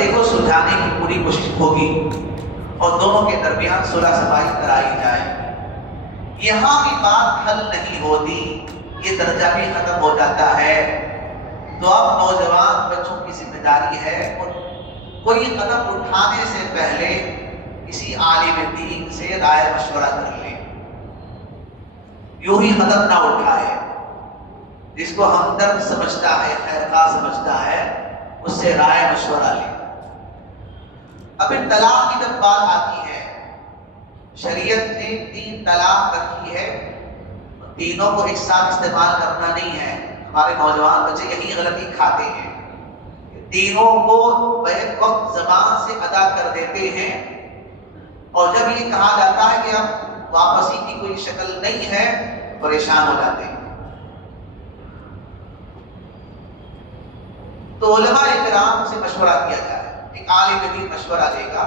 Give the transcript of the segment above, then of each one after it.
مسئلے کو سلجھانے کی پوری کوشش ہوگی اور دونوں کے درمیان صلح صفائی کرائی جائے. یہاں بھی بات حل نہیں ہوتی، یہ درجہ بھی ختم ہو جاتا ہے، تو اب نوجوان بچوں کی ذمہ داری ہے کوئی قدم اٹھانے سے پہلے کسی عالم دین سے رائے مشورہ کر لے. یوں ہی قدم نہ اٹھائے. جس کو ہمدرد سمجھتا ہے، خیرخواہ سمجھتا ہے، اس سے رائے مشورہ لے. اب طلاق کی جب بات آتی ہے، شریعت نے 3 طلاق رکھی ہے. تینوں کو ایک ساتھ استعمال کرنا نہیں ہے. ہمارے نوجوان بچے یہی غلطی کھاتے ہیں، تینوں کو بیک وقت زبان سے ادا کر دیتے ہیں، اور جب یہ کہا جاتا ہے کہ اب واپسی کی کوئی شکل نہیں ہے، پریشان ہو جاتے ہیں. تو علماء کرام سے مشورہ کیا جائے. ایک عالم دین مشورہ دے گا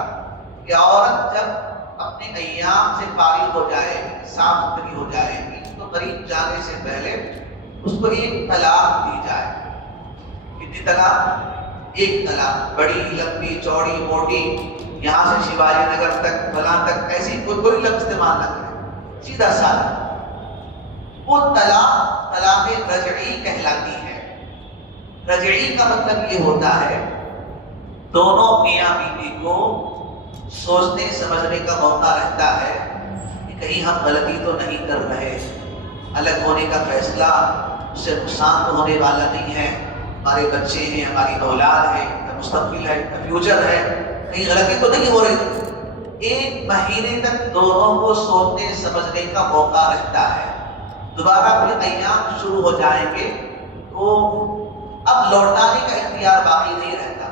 کہ عورت جب اپنے ایام سے فارغ ہو جائے گی، صاف ستھری ہو جائے گی، تو قریب جانے سے پہلے اس کو ایک طلاق دی جائے. کتنی طلاق؟ ایک طلاق. بڑی، لمبی، چوڑی، موٹی، یہاں سے شیواجی نگر تک، فلاں تک، ایسی کوئی لفظ استعمال نہ کرے، سیدھا سادہ. وہ طلاق رجعی کہلاتی ہے. رجعی کا مطلب یہ ہوتا ہے دونوں میاں بیوی کو سوچنے سمجھنے کا موقع رہتا ہے کہ کہیں ہم غلطی تو نہیں کر رہے، الگ ہونے کا فیصلہ اس سے نقصان تو ہونے والا نہیں ہے، ہمارے بچے ہیں، ہماری اولاد ہے، مستقبل ہے، فیوچر ہے، کہیں غلطی تو نہیں ہو رہی. 1 مہینے تک دونوں کو سوچنے سمجھنے کا موقع رہتا ہے. دوبارہ پھر ایام شروع ہو جائیں گے تو اب لوٹانے کا اختیار باقی نہیں رہتا.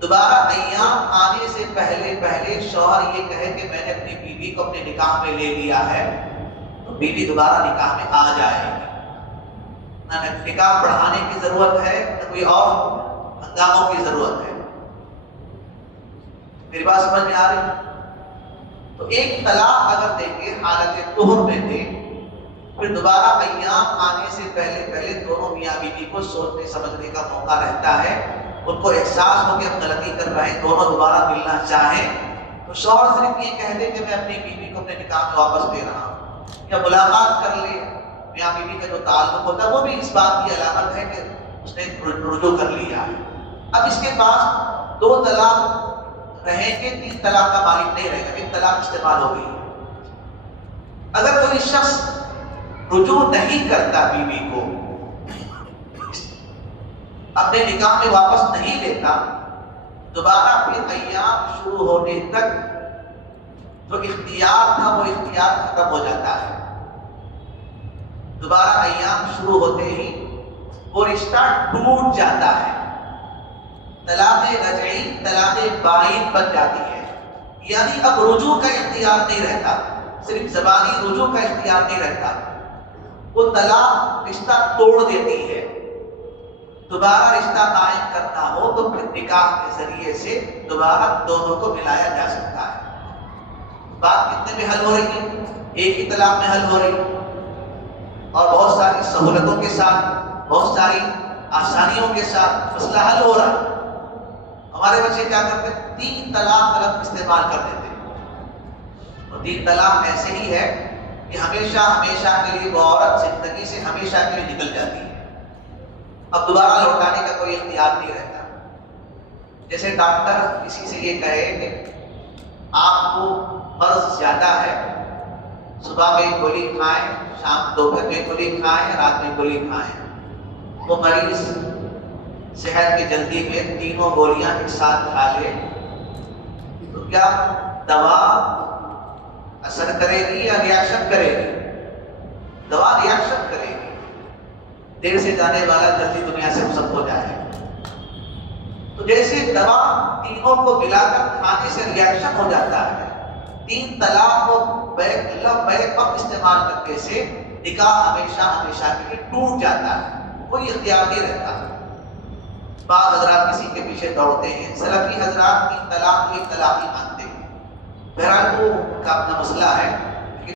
دوبارہ ایام آنے سے پہلے شوہر یہ کہے کہ میں نے اپنی بیوی کو اپنے نکاح میں لے لیا ہے، تو بیوی دوبارہ نکاح میں آ جائے گی. نہ نکاح بڑھانے کی ضرورت ہے، نہ کوئی اور ہنگاموں کی ضرورت ہے. میری بات سمجھ میں آ رہی؟ تو ایک طلاق اگر دیں گے حالت طہر میں دیں، پھر دوبارہ ایام آنے سے پہلے دونوں میاں بیوی کو سوچنے سمجھنے کا موقع رہتا ہے. ان کو احساس ہو کہ ہم غلطی کر رہے ہیں، دونوں دوبارہ ملنا چاہیں، تو شوہر صرف یہ کہہ دے کہ میں اپنی بیوی کو اپنے نکاح میں واپس دے رہا ہوں، یا ملاقات کر لے. میاں بیوی کا جو تعلق ہوتا ہے وہ بھی اس بات کی علامت ہے کہ اس نے رجوع کر لیا ہے. اب اس کے پاس 2 طلاق رہیں گے، 3 طلاق کا مالک نہیں رہے گا. 1 طلاق استعمال ہو گئی. اگر کوئی شخص رجوع نہیں کرتا، بیوی کو اپنے نکاح میں واپس نہیں لیتا، دوبارہ پھر ایام شروع ہونے تک جو اختیار تھا وہ اختیار ختم ہو جاتا ہے. دوبارہ ایام شروع ہوتے ہی وہ رشتہ ٹوٹ جاتا ہے. طلاق رجعی طلاق بائن بن جاتی ہے. یعنی اب رجوع کا اختیار نہیں رہتا، صرف زبانی رجوع کا اختیار نہیں رہتا. وہ طلاق رشتہ توڑ دیتی ہے. دوبارہ رشتہ قائم کرنا ہو تو پھر نکاح کے ذریعے سے دوبارہ دونوں کو ملایا جا سکتا ہے. بات کتنے میں حل ہو رہی ہے؟ ایک ہی طلاق میں حل ہو رہی ہے، اور بہت ساری سہولتوں کے ساتھ، بہت ساری آسانیوں کے ساتھ مسئلہ حل ہو رہا ہے. ہمارے بچے کیا کرتے ہیں؟ 3 طلاق کا لفظ استعمال کر دیتے ہیں. اور 3 طلاق ایسے ہی ہے کہ ہمیشہ کے لیے وہ عورت زندگی سے ہمیشہ کے لیے نکل جاتی ہے. اب دوبارہ لوٹانے کا کوئی اختیار نہیں رہتا. جیسے ڈاکٹر کسی سے یہ کہے کہ آپ کو مرض زیادہ ہے، صبح میں گولی کھائیں، شام دوپہر میں گولی کھائیں، رات میں گولی کھائیں. وہ مریض صحت کی جلدی میں 3 گولیاں ایک ساتھ کھا لے تو کیا دوا اثر کرے گی یا ریاکشن کرے گی؟ دوا ریاکشن کرے گی. دیر سے جانے والا جلدی دنیا سے ختم ہو جائے. تو جیسے دوا تینوں کو ملا کر کھانے سے ریاکشن ہو جاتا ہے، 3 طلاق کو بیک وقت استعمال کرنے سے نکاح ہمیشہ کے لیے ٹوٹ جاتا ہے. کوئی اختیار نہیں رہتا. بعض حضرات کسی کے پیچھے دوڑتے ہیں. سلفی حضرات 3 طلاق 1 طلاق ہی مانتے ہیں. بہرحال وہ کا اپنا مسئلہ ہے.